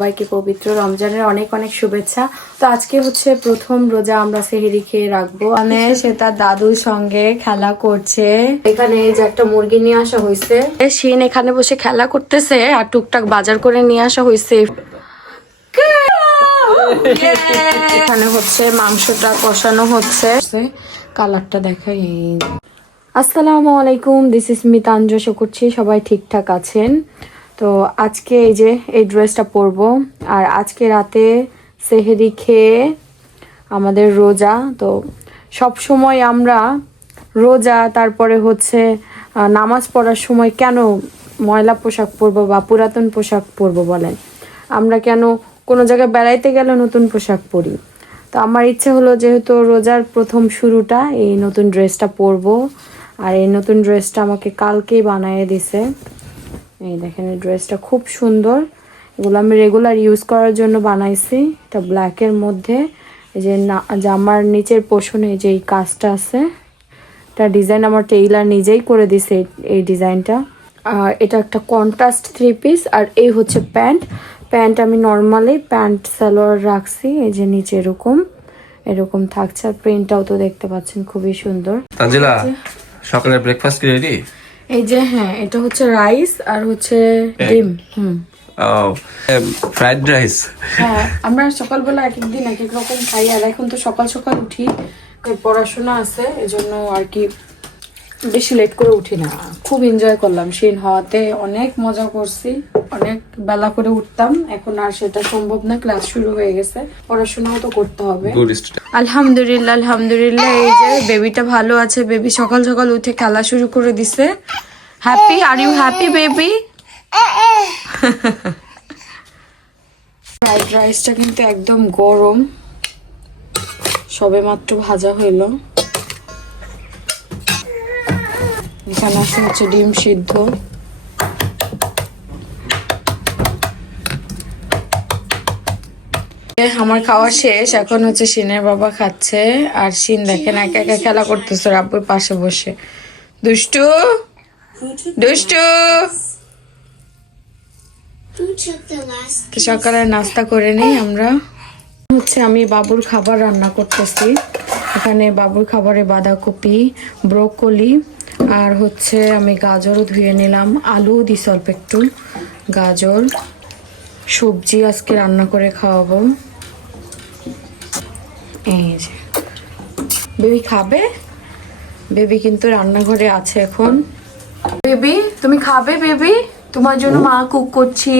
সবাইকে পবিত্র রমজানের অনেক অনেক শুভেচ্ছা। তো আজকে হচ্ছে প্রথম রোজা, আমরা সেহরি খেয়ে রাখবো। মানে সে তার দাদুর সঙ্গে খেলা করছে। এখানে এই যে একটা মুরগি নিয়ে আসা হয়েছে, শিন এখানে বসে খেলা করতেছে আর টুকটাক বাজার করে নিয়ে আসা হয়েছে। এখানে হচ্ছে মাংসটা কষানো হচ্ছে, কালারটা দেখাই। আসসালামু আলাইকুম, দিস ইজ মিতাঞ্জ। আশা করছি সবাই ঠিকঠাক আছেন। তো আজকে এই যে এই ড্রেসটা পরবো, আর আজকে রাতে সেহরি খেয়ে আমাদের রোজা। তো সব সময় আমরা রোজা, তারপরে হচ্ছে নামাজ পড়ার সময় কেন ময়লা পোশাক পরবো বা পুরাতন পোশাক পরবো বলেন? আমরা কেন কোনো জায়গায় বেড়াইতে গেলে নতুন পোশাক পরি? তো আমার ইচ্ছে হলো, যেহেতু রোজার প্রথম শুরুটা, এই নতুন ড্রেসটা পরবো। আর এই নতুন ড্রেসটা আমাকে কালকেই বানিয়ে দিছে। এই দেখেন, এই ড্রেসটা খুব সুন্দর। এগুলো আমি রেগুলার ইউজ করার জন্য বানাইছি। এটা ব্ল্যাকের মধ্যে এই যে জামার নিচের পোর্শনে যে এই কাজটা আছে, এটা ডিজাইন আমার টেইলার নিজেই করে দিছে এই ডিজাইনটা। আর এটা একটা কন্ট্রাস্ট 3 পিস। আর এই হচ্ছে প্যান্ট আমি নর্মালি প্যান্ট সালোয়ার রাখছি। এই যে নিচে এরকম থাকছে। আর প্রিন্টটাও তো দেখতে পাচ্ছেন, খুবই সুন্দর। তানজিলা, সকালের ব্রেকফাস্ট কি রেডি? এই যে হ্যাঁ, এটা হচ্ছে রাইস আর হচ্ছে ডিম। Fried rice. হ্যাঁ, আমরা সকালবেলা এক এক দিন এক এক রকম খাই। আর এখন তো সকাল সকাল উঠি, পড়াশোনা আছে, এজন্য আর কি বেশি লেট করে উঠি না। খুব এনজয় করলাম শিন হওয়াতে, অনেক মজা করছি। অনেক বেলা করে উঠতাম, এখন আর সেটা সম্ভব না, ক্লাস শুরু হয়ে গেছে, পড়াশোনাও তো করতে হবে। আলহামদুলিল্লাহ আলহামদুলিল্লাহ। এই যে বেবিটা ভালো আছে। বেবি সকাল সকাল উঠে খেলা শুরু করে দিছে। Happy? Are you happy baby? Fried রাইসটা কিন্তু একদম গরম, সবে মাত্র ভাজা হইলো। এখানে আছে হচ্ছে ডিম সিদ্ধ। আমার খাওয়া শেষ, এখন হচ্ছে শিনের বাবা খাচ্ছে। আর শিন দেখেন একা একা খেলা করতেছে আব্বুর পাশে বসে। দুষ্টু দুষ্টু। তো সকালে নাস্তা করে নেই আমরা। হচ্ছে আমি বাবুর খাবার রান্না করতেছি। এখানে বাবুর খাবারে বাঁধাকপি, ব্রোকলি আর হচ্ছে আমি গাজরও ধুয়ে নিলাম, আলু দিছি অল্প একটু, গাজর সবজি আজকে রান্না করে খাওয়াবো। এই যে বেবি খাবে। বেবি কিন্তু রান্নাঘরে আছে এখন। বেবি তুমি খাবে? বেবি তোমার জন্য মা কুক করছি।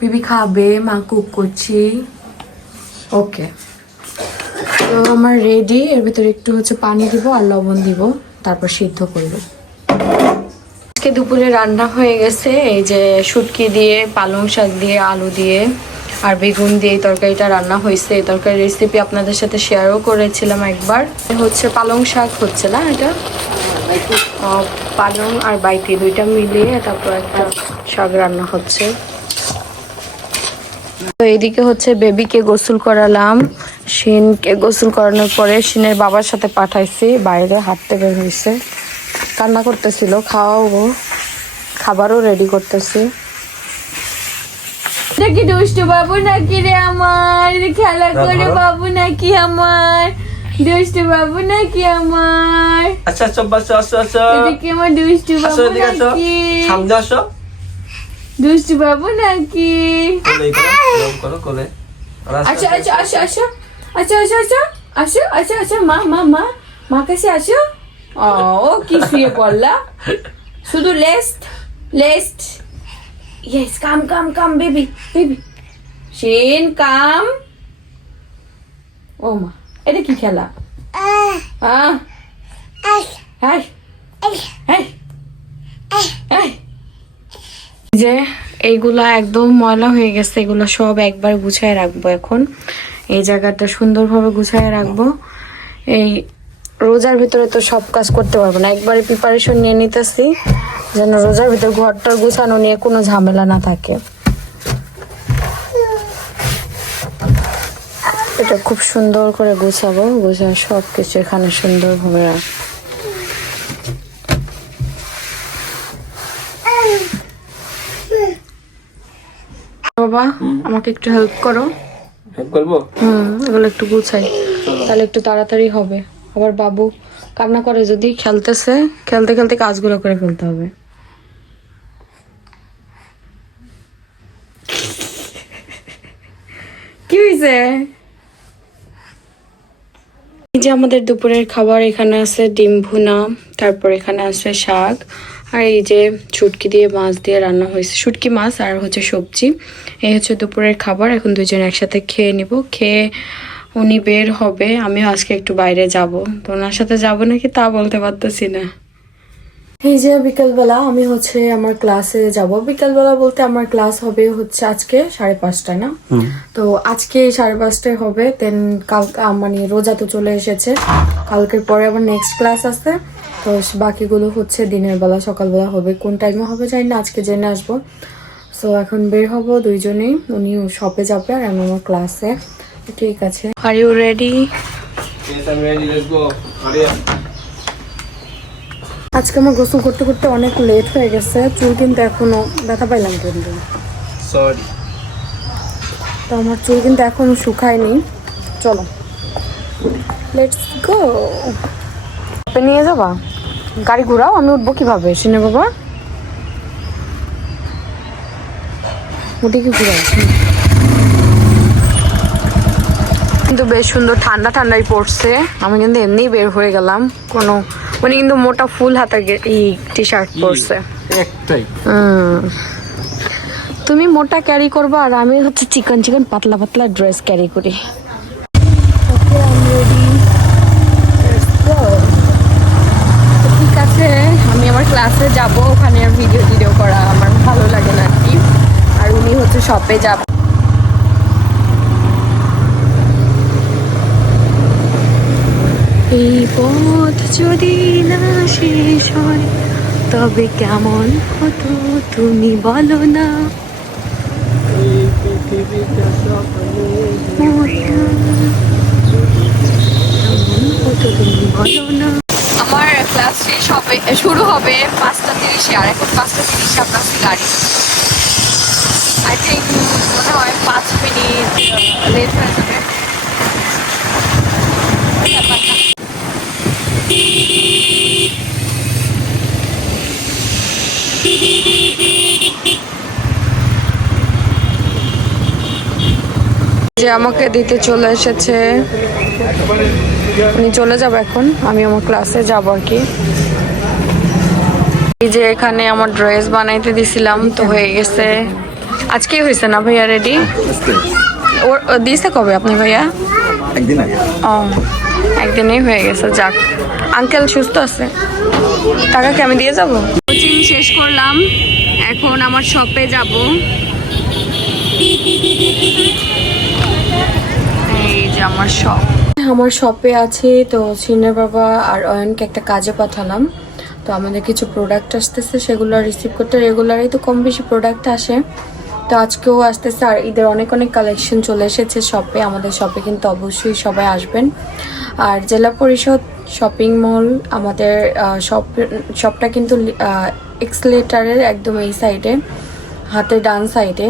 বেবি খাবে, মা কুক করছি। ওকে, তো আমার রেডি। এর ভিতরে একটু হচ্ছে পানি দিব আর লবণ দিব, তারপর সিদ্ধ করব। আজকে দুপুরে রান্না হয়ে গেছে। এই যে শুটকি দিয়ে, পালং শাক দিয়ে, আলু দিয়ে আর বেগুন দিয়ে এই তরকারিটা রান্না হয়েছে। এই তরকারির রেসিপি আপনাদের সাথে শেয়ারও করেছিলাম একবার। হচ্ছে পালং শাক হচ্ছে না, এটা পালং আর বাইতি দুইটা মিলিয়ে তারপর একটা শাক রান্না হচ্ছে। তো এইদিকে হচ্ছে বেবিকে গোসল করালাম। শিনকে গোসল করানোর পরে শিনের বাবার সাথে পাঠাইছি, বাইরে হাঁটতে বের হয়েছে, কান্না করতেছিল। খাওয়াবো, খাবারও রেডি করতেছি। এটা কি দুষ্টু বাবু নাকি রে আমার? খেলা করে বাবু নাকি আমার? দুষ্টু বাবু নাকি আমার? আচ্ছা আচ্ছা বাচ্চা, আচ্ছা আচ্ছা, এটা কি আমার দুষ্টু বাবু নাকি? সামনে আসো। দুষ্টু বাবু নাকি? কোলে করো কোলে। আচ্ছা আচ্ছা আচ্ছা আচ্ছা আচ্ছা আচ্ছা আচ্ছা আসো আচ্ছা আচ্ছা মা কাছে আসো। ও কি শুয়ে পড়লা? শুধু লেস্ট। ইয়েস, কাম বেবি শিন কাম। ও মা, এটা কি খেলা? যে এইগুলা একদম ময়লা হয়ে গেছে, এগুলো সব একবার গুছায় রাখবো। এখন এই জায়গাটা সুন্দরভাবে গুছায় রাখবো। এই রোজার ভিতরে তো সব কাজ করতে পারবো না, একবারে প্রিপারেশন নিয়ে নিতেছি যেন রোজার ভিতর ঘরটার গুছানো নিয়ে কোনো ঝামেলা না থাকে। এটা খুব সুন্দর করে গুছাবো, গুছায় সব কিছু এখানে সুন্দরভাবে রাখবো। বাবা আমাকে একটু হেল্প করো। হেল্প করবো? এগুলো একটু গুছাই, তাহলে একটু তাড়াতাড়ি হবে। আবার বাবু কান্না করে যদি, খেলতেছে, খেলতে খেলতে কাজগুলো করে ফেলতে হবে। কি হয়েছে? এই যে আমাদের দুপুরের খাবার, এখানে আছে ডিম ভুনা, তারপর এখানে আছে শাক, আর এই যে শুটকি দিয়ে মাছ দিয়ে রান্না হয়েছে, শুটকি মাছ আর হচ্ছে সবজি। এই হচ্ছে দুপুরের খাবার। এখন দুজন একসাথে খেয়ে নিব। খেয়ে উনি বের হবে, আমিও আজকে একটু বাইরে যাব, তো ওনার সাথে যাব নাকি তা বলতে পারতেছি না। এই যে বিকেলবেলা আমি হচ্ছে আমার ক্লাসে যাব। বিকেলবেলা বলতে আমার ক্লাস হবে হচ্ছে আজকে 5:30টায়, না? তো আজকে 5:30টায় হবে। দেন কালকে মানে রোজা তো চলে এসেছে, কালকের পরে আবার নেক্সট ক্লাস আছে। তো বাকিগুলো হচ্ছে দিনের বেলা, সকালবেলা হবে। কোন টাইমে হবে জানি না, আজকে জেনে আসবো। সো এখন বের হবো দুইজনেই, উনি শপে যাবে আর আমি আমার ক্লাসে। ঠিক আছে, are you ready? Yes, I'm ready. Let's go. Hurry up. আজকে আমার গোসল করতে করতে অনেক লেট হয়ে গেছে, চুল কিন্তু এখনো ব্যথা পাইলাম কিন্তু। Sorry. তো আমার চুল কিন্তু এখনো শুকায়নি। চলো লেটস গো। নিয়ে যাবা? গাড়ি ঘোরাও, আমি উঠবো কিভাবে শুনে বাবা? উঠে কি ঘুরাই? কিন্তু বেশ সুন্দর ঠান্ডা ঠান্ডাই পড়ছে। আমি কিন্তু এমনি বের হয়ে গেলাম, কোনো মানে কিন্তু মোটা ফুল হাতা এই টি শার্ট পরছে। একটাই। তুমি মোটা ক্যারি করবা আর আমি হচ্ছে চিকন চিকন পাতলা পাতলা ড্রেস ক্যারি করি। ঠিক আছে, আমি আমার ক্লাসে যাব, ওখানে ভিডিও করা আমার ভালো লাগে না আর কি। আর উনি হচ্ছে শপে যাব। এই পথ যদি না শেষ হয় তবে কেমন হতো তুমি বলো না। আমার ক্লাস শেষ হবে, শুরু হবে 5:30-এ, আর এখন 5:30 আপনার গাড়ি। আই থিঙ্ক মনে হয় 5 মিনিট লেট হয়ে যাবে। যে আমাকে দিতে চলে এসেছে, উনি চলে যাবে এখন, আমি আমার ক্লাসে যাবো আর কি। এই যে এখানে আমার ড্রেস বানাইতে দিছিলাম, তো হয়ে গেছে। আজকেই হয়েছে না ভাইয়া রেডি? ওর দিয়েছে কবে আপনি ভাইয়া? একদিন আগে। ও, একদিনেই হয়ে গেছে। যাক, আঙ্কেল সুস্থ আছে? টাকা কি আমি দিয়ে যাব? কোচিং শেষ করলাম, এখন আমার শপে যাব। এই যে আমার শপ, আমার শপে আছি। তো সিনের বাবা আর অয়নকে একটা কাজে পাঠালাম, তো আমাদের কিছু প্রোডাক্ট আসতেছে, সেগুলো রিসিভ করতে। রেগুলারই তো কম বেশি প্রোডাক্ট আসে, তো আজকেও আসতেছে। আর ঈদের অনেক অনেক কালেকশন চলে এসেছে শপে, আমাদের শপে কিন্তু অবশ্যই সবাই আসবেন। আর জেলা পরিষদ শপিং মল আমাদের শপটা কিন্তু এক্সলেটারের একদম এই সাইডে, হাতে ডান সাইডে।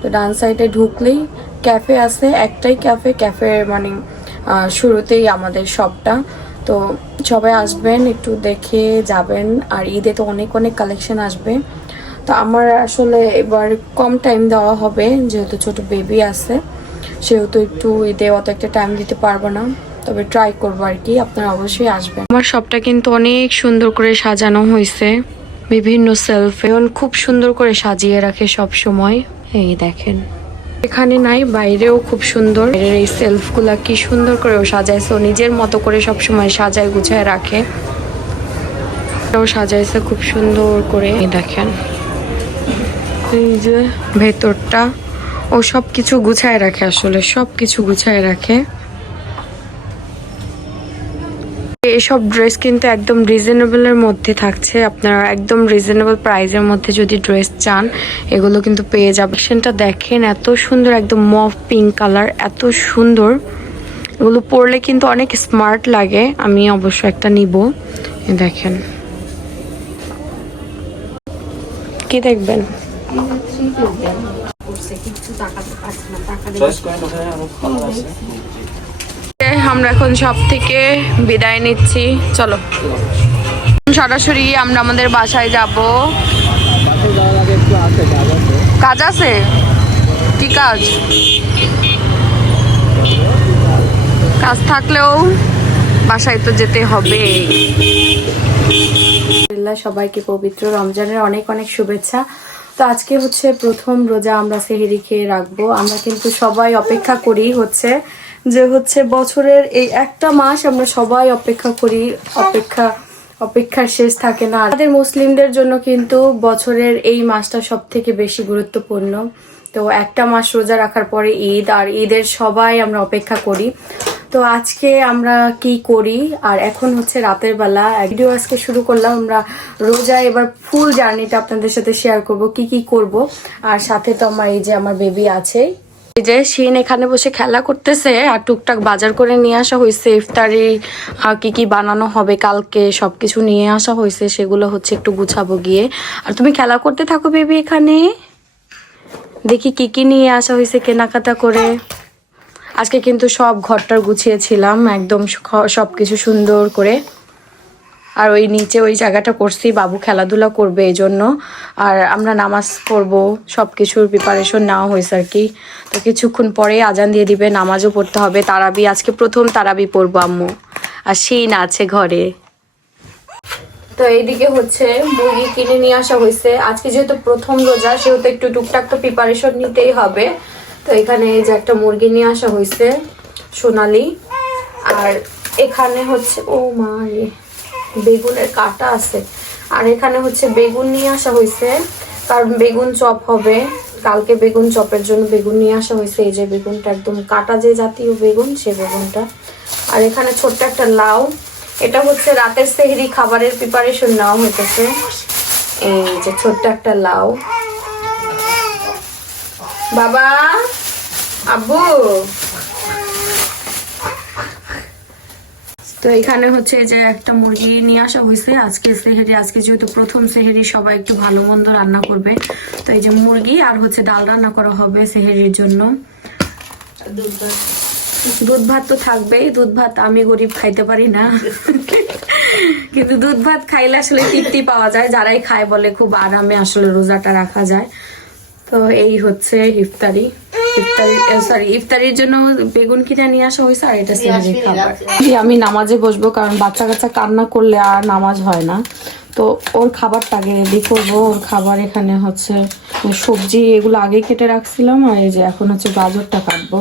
তো ডান সাইডে ঢুকলেই ক্যাফে আছে, একটাই ক্যাফে মানে শুরুতেই আমাদের শপটা। তো সবাই আসবেন, একটু দেখে যাবেন। আর ঈদে তো অনেক অনেক কালেকশন আসবে। তো আমার আসলে এবার কম টাইম দেওয়া হবে, যেহেতু ছোট বেবি আছে, সেহেতু একটু ঈদে অত একটা টাইম দিতে পারবো না, তবে ট্রাই করবো আর কি। আপনারা অবশ্যই আসবেন। আমার শপটা কিন্তু অনেক সুন্দর করে সাজানো হয়েছে, বিভিন্ন সেলফে খুব সুন্দর করে সাজিয়ে রাখে সব সময়। এই দেখেন, এখানে নাই, বাইরেও খুব সুন্দর। এই সেলফ গুলা কি সুন্দর করে ও সাজাইছে, ও নিজের মতো করে সব সময় সাজায় গুছায় রাখে। ও সাজাইছে খুব সুন্দর করে, দেখেন এই যে ভেতরটা, ও সব কিছু গুছায় রাখে, আসলে সব কিছু গুছায় রাখে। এসব ড্রেস কিন্তু একদম রিজনেবলের মধ্যে থাকছে, আপনারা একদম রিজনেবল প্রাইসের মধ্যে যদি ড্রেস চান এগুলো কিন্তু পেয়ে যাবেন। সেটা দেখেন এত সুন্দর, একদম মভ পিঙ্ক কালার, এত সুন্দর। এগুলো পরলে কিন্তু অনেক স্মার্ট লাগে, আমি অবশ্য একটা নিব। দেখেন, কি দেখবেন? টাকাতে পারছি না, টাকা চয়েস করেন ওখানে আরো কালার আছে। আমরা এখন সব থেকে বিদায় নিচ্ছি, চলো সরাসরি আমরা আমাদের বাসায় যাব। বাসে যাওয়ার আগে একটু আছে কাজ আছে? কি কাজ? কাজ থাকলেও বাসায় তো যেতে হবে। সবাইকে পবিত্র রমজানের অনেক অনেক শুভেচ্ছা। তো আজকে হচ্ছে প্রথম রোজা, আমরা সেহরি খেয়ে রাখবো। আমরা কিন্তু সবাই অপেক্ষা করি যে বছরের এই একটা মাস আমরা সবাই অপেক্ষা করি, অপেক্ষার শেষ থাকে না। আমাদের মুসলিমদের জন্য কিন্তু বছরের এই মাসটা সব থেকে বেশি গুরুত্বপূর্ণ। তো একটা মাস রোজা রাখার পরে ঈদ, আর ঈদের সবাই আমরা অপেক্ষা করি। তো আজকে আমরা কি করি, আর এখন হচ্ছে রাতের বেলা ভিডিও আজকে শুরু করলাম। আমরা রোজা এবার ফুল জার্নিটা আপনাদের সাথে শেয়ার করব, কি কি করব। আর সাথে তো আমার এই যে আমার বেবি আছে, এই যে শিন এখানে বসে খেলা করতেছে, আর টুকটাক বাজার করে নিয়ে আসা হয়েছে। ইফতারি কি কি বানানো হবে কালকে সবকিছু নিয়ে আসা হয়েছে, সেগুলো হচ্ছে একটু গুছাবো গিয়ে। আর তুমি খেলা করতে থাকো বেবি, এখানে দেখি কি কি নিয়ে আসা হয়েছে কেনাকাটা করে। আজকে কিন্তু সব ঘরটার গুছিয়েছিলাম একদম সবকিছু সুন্দর করে। আর ওই নিচে ওই জায়গাটা করছি, বাবু খেলাধুলা করবে এই জন্য। আর আমরা নামাজ পড়বো, সব কিছুর প্রিপারেশন নেওয়া হয়েছে আর কি। তো কিছুক্ষণ পরে আজান দিয়ে দিবে, নামাজও পড়তে হবে। তারাবি আজকে প্রথম তারাবি পড়বো আম্মু, আর শিন আছে ঘরে। তো এইদিকে হচ্ছে মুরগি কিনে নিয়ে আসা হয়েছে। আজকে যেহেতু প্রথম রোজা, সেহেতু একটু টুকটাক তো প্রিপারেশন নিতেই হবে। তো এখানে এই যে একটা মুরগি নিয়ে আসা হয়েছে সোনালি। আর এখানে হচ্ছে ও মা রে, বেগুনের কাটা আছে। আর এখানে হচ্ছে বেগুন নিয়ে আসা হয়েছে, কারণ বেগুন চপ হবে কালকে। বেগুন চপের জন্য বেগুন নিয়ে আসা হয়েছে। এই যে বেগুনটা একদম কাটা যে জাতীয় বেগুন, সে বেগুনটা। আর এখানে ছোট্ট একটা লাউ, এটা হচ্ছে রাতের সেহরি খাবারের প্রিপারেশন নেওয়া হইতেছে। এই যে ছোট্ট একটা লাউ। বাবা, আব্বু, তো এখানে হচ্ছে যে একটা মুরগি নিয়ে আসা হয়েছে আজকে সেহরি। আজকে যেহেতু প্রথম সেহরি, সবাই একটু ভালো মন্দ রান্না করবে। তো এই যে মুরগি আর হচ্ছে ডাল রান্না করা হবে সেহরির জন্য। দুধ ভাত তো থাকবেই। দুধ ভাত আমি গরিব খাইতে পারি না, কিন্তু দুধ ভাত খাইলে আসলে তৃপ্তি পাওয়া যায়। যারাই খায় বলে খুব আরামে আসলে রোজাটা রাখা যায়। তো এই হচ্ছে ইফতারির জন্য বেগুন কিনে নিয়ে আসা হয়েছে। আর এটা সেহরির খাবার। আমি নামাজে বসবো, কারণ বাচ্চা কাচ্চা কান্না করলে আর নামাজ হয় না। তো ওর খাবারটা আগে রেডি করবো। ওর খাবার এখানে হচ্ছে সবজি, এগুলো আগে কেটে রাখছিলাম। আর এই যে এখন হচ্ছে গাজরটা কাটবো।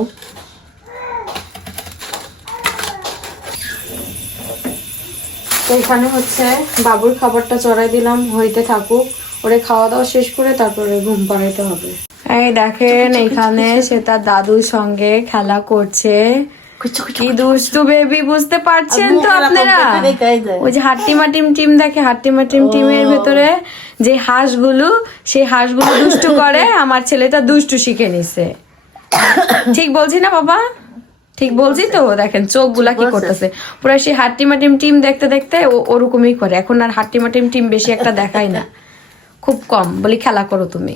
তো এখানে হচ্ছে বাবুর খাবারটা চড়াই দিলাম, হইতে থাকুক। ওরে খাওয়া দাওয়া শেষ করে তারপরে ঘুম পাড়াইতে হবে। এই দেখেন এখানে সে তার দাদুর সঙ্গে খেলা করছে। কি দুষ্টু বেবি, বুঝতে পারছেন তো আপনারা? ওই যে হাট্টিমাটিম টিম দেখে, হাট্টিমাটিম টিমের ভেতরে যে হাঁসগুলো, সেই হাঁসগুলো দুষ্টু করে। আমার ছেলেটা দুষ্টু শিখে নিছে। ঠিক বলছি না বাবা? ঠিক বলছি তো? দেখেন চোখ গুলা কি করতেছে। পুরো সেই হাট্টিমাটিম টিম দেখতে দেখতে ওরকমই করে। এখন আর হাট্টিমাটিম টিম বেশি একটা দেখায় না, খুব কম। বলি খেলা করো তুমি।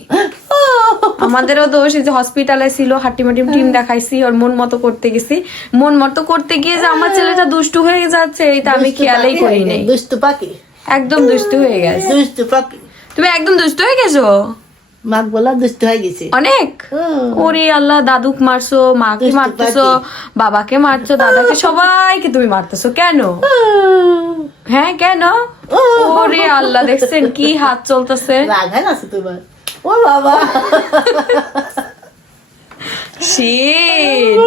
আমাদেরও দোষ, এই যে হসপিটালে ছিল, হাট্টিমাটিম টিম দেখাইছি, ওর মন মতো করতে গেছি। মন মতো করতে গিয়ে যে আমার ছেলেটা দুষ্টু হয়ে যাচ্ছে, এইটা আমি খেয়ালই করি নাই। দুষ্টু পাখি, একদম দুষ্টু হয়ে গেছে। দুষ্টু পাখি, তুমি একদম দুষ্টু হয়ে গেছো। মাক বলা দুষ্টু হয়ে গেছে অনেক। ওরে আল্লাহ, দাদুক মারছো, মাকে মারতেছো, বাবাকে মারছো, দাদাকে, সবাইকে তুমি মারতেছো কেন? হ্যাঁ কেন? ওরে আল্লাহ, দেখছেন কি হাত চলতেছে। রাগান আছে তোমার। ও বাবা, শীত।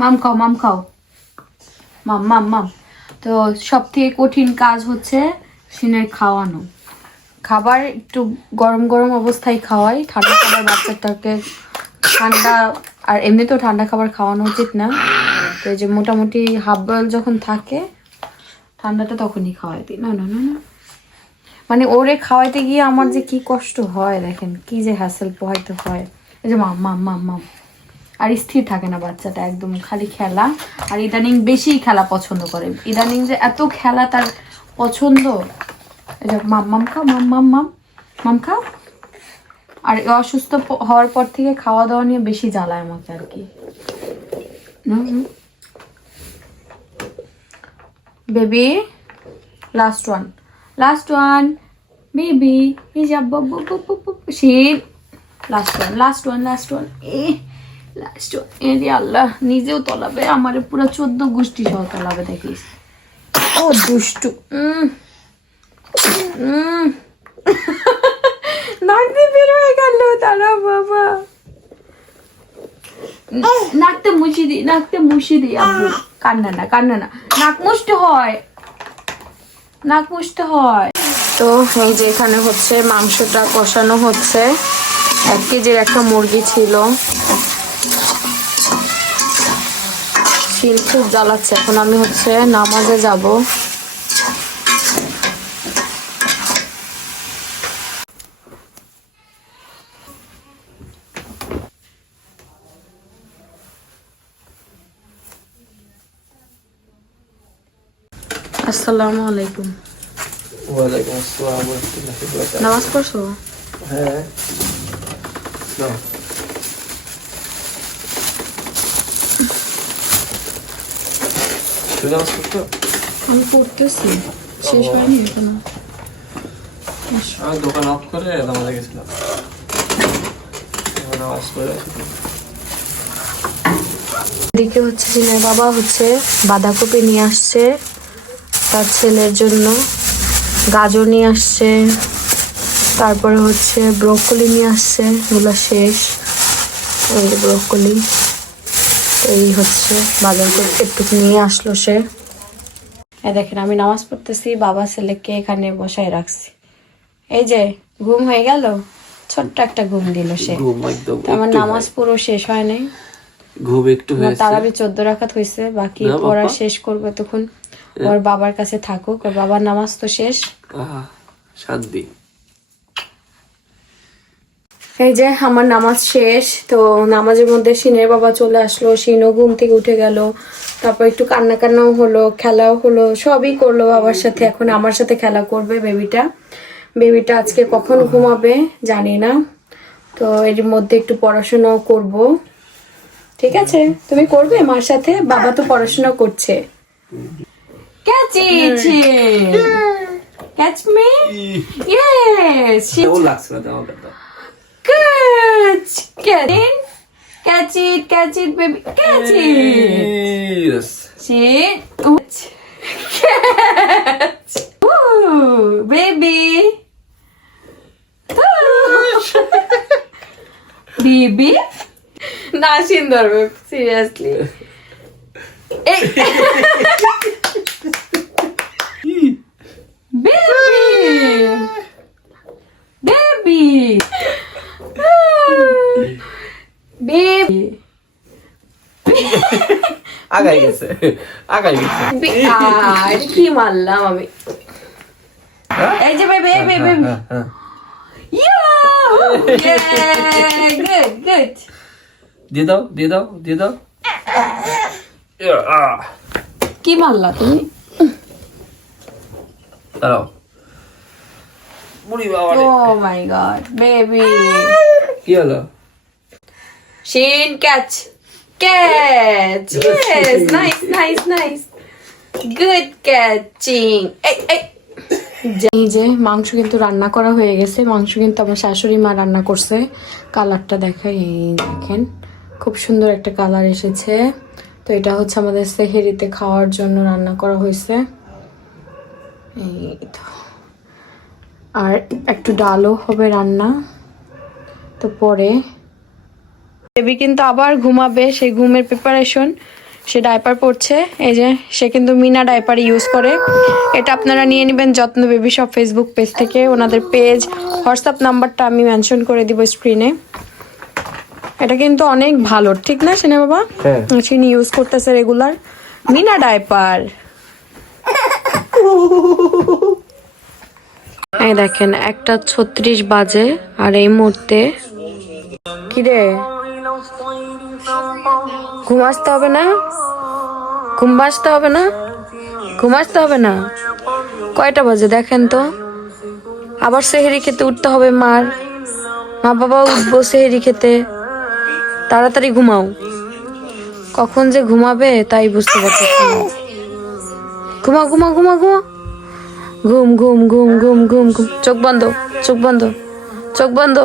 মাম খাও, মাম খাও, মাম মাম মাম। তো সব থেকে কঠিন কাজ হচ্ছে শিনের খাওয়ানো। খাবার একটু গরম গরম অবস্থায় খাওয়াই। ঠান্ডা খাবার বাচ্চাটাকে ঠান্ডা, আর এমনিতেও ঠান্ডা খাবার খাওয়ানো উচিত না। তো এই যে মোটামুটি হাফ বয়েল যখন থাকে ঠান্ডাটা, তখনই খাওয়াই দিই। না না না না, মানে ওরে খাওয়াইতে গিয়ে আমার যে কি কষ্ট হয়, দেখেন কি যে হ্যাসেল পোহাইতে হয়। এই যে মাম মাম মাম মাম। আর স্থির থাকে না বাচ্চাটা, একদম খালি খেলা। আর ইদানিং বেশি খেলা পছন্দ করে। ইদানিং যে এত খেলা তার পছন্দ। এই যে মাম মাম খাও, মাম মাম মাম, মাম খাও। আর এই অসুস্থ হওয়ার পর থেকে খাওয়া দাওয়া নিয়ে বেশি জ্বালায় আমাকে আর কি। বেবি লাস্ট ওয়ান বেবি এই যাব শিন লাস্ট ওয়ান এ আল্লাহ নিজেও তলাবে, আমারে পুরো 14 গোষ্ঠী সহ তলাবে দেখিস। ও দুষ্টু নাক দিয়ে বের হয়ে গেল তারা বাবা। নাকটা মুছি দি আব্বু। কান্না না নাক মুছতে হয়। তো এই যে এখানে হচ্ছে মাংসটা কষানো হচ্ছে। 1 কেজির একটা মুরগি ছিল। শিল খুব জ্বালাচ্ছে। এখন আমি হচ্ছে নামাজে যাব। আসসালামু আলাইকুম। ওয়ালাইকুম আসসালাম ওয়া রাহমাতুল্লাহি ওয়া বারাকাতুহু। নামাজ পড়ছো? হ্যাঁ নাও তুমি নামাজ পড়ছো? আমি পড়তেছি, শেষ হয়নি এখনো। আমি দোকান অফ করে নামাজে গেছিলাম। নামাজ পড়ে এদিকে হচ্ছে জিনের বাবা হচ্ছে বাঁধাকপি নিয়ে আসছে তার ছেলের জন্য, গাজর নিয়ে আসছে, তারপরে হচ্ছে ব্রোকলি নিয়ে আসছে, এগুলো শেষ। এই যে ব্রোকলি, এই হচ্ছে বাজার করে একটু নিয়ে আসলো সে। দেখেন আমি নামাজ পড়তেছি, বাবা ছেলেকে এখানে বসায় রাখছি। এই যে ঘুম হয়ে গেল, ছোট্ট একটা ঘুম দিল সে। আমার নামাজ পুরো শেষ হয় নাই, ঘুম একটু হয়েছে। তারাবি 14 রাকাত হয়েছে, বাকি পড়া শেষ করবে তখন। ওর বাবার কাছে থাকুক, ওর বাবার নামাজ তো শেষ। শান্তি। এই যে আমার নামাজ শেষ। তো নামাজের মধ্যে শিনের বাবা চলে আসলো, শিনও ঘুম থেকে উঠে গেল। তারপর একটু কান্নাও হলো, খেলাও হলো, সবই করলো বাবার সাথে। এখন আমার সাথে খেলা করবে বেবিটা আজকে কখন ঘুমাবে জানি না। তো এর মধ্যে একটু পড়াশোনাও করব। ঠিক আছে, তুমি করবে মার সাথে? বাবা তো পড়াশোনা করছে। Catch it! Catch me? Yes! ও লাগছে না দাও দাও। Catch! Catch it, baby. Catch it! Yes. Shit. Catch! Ooh, baby. Baby? না সুন্দর সিরিয়াসলি। বেবি আগাই গেছে। কি মারলাম আমি। এই যে বেবি গুড দিয়ে দাও। কি মারলা তুমি? দাঁড়াও। বুড়ি বাবা রে। Oh my god, baby. কি হলো? Shin, catch. Yes, nice. Good catching. এই যে মাংস কিন্তু রান্না করা হয়ে গেছে। মাংস কিন্তু আমার শাশুড়ি মা রান্না করছে। কালারটা দেখাই, এই দেখেন খুব সুন্দর একটা কালার এসেছে। তো এটা হচ্ছে আমাদের সেহেরিতে খাওয়ার জন্য রান্না করা হয়েছে। এই তো, আর একটু ডালও হবে রান্না। তো পরে বেবি কিন্তু আবার ঘুমাবে, সেই ঘুমের প্রিপারেশন। সে ডাইপার পরছে। এই যে সে কিন্তু মিনা ডাইপার ইউজ করে। এটা আপনারা নিয়ে নেবেন যত্ন বেবি শপ ফেসবুক পেজ থেকে। ওনাদের পেজ, হোয়াটসঅ্যাপ নাম্বারটা আমি মেনশন করে দিব স্ক্রিনে। এটা কিন্তু অনেক ভালো, ঠিক না সেনা বাবা? তিনি ইউজ করতেছে রেগুলার মিনা ডাইপার। এই দেখেন 1:36 বাজে, আর এই মুহূর্তে কি রে, ঘুম আসতে হবে না? কয়টা বাজে দেখেন তো? আবার সেহরি খেতে উঠতে হবে মার। মা বাবা উঠবো সেহেরি খেতে, তাড়াতাড়ি ঘুমাও। কখন যে ঘুমাবে তাই বুঝতে পারতেছি না। ঘুমা ঘুমা ঘুমা ঘুমা, ঘুম ঘুম ঘুম ঘুম ঘুম ঘুম। চোখ বন্ধ, চোখ বন্ধ, চোখ বন্ধ।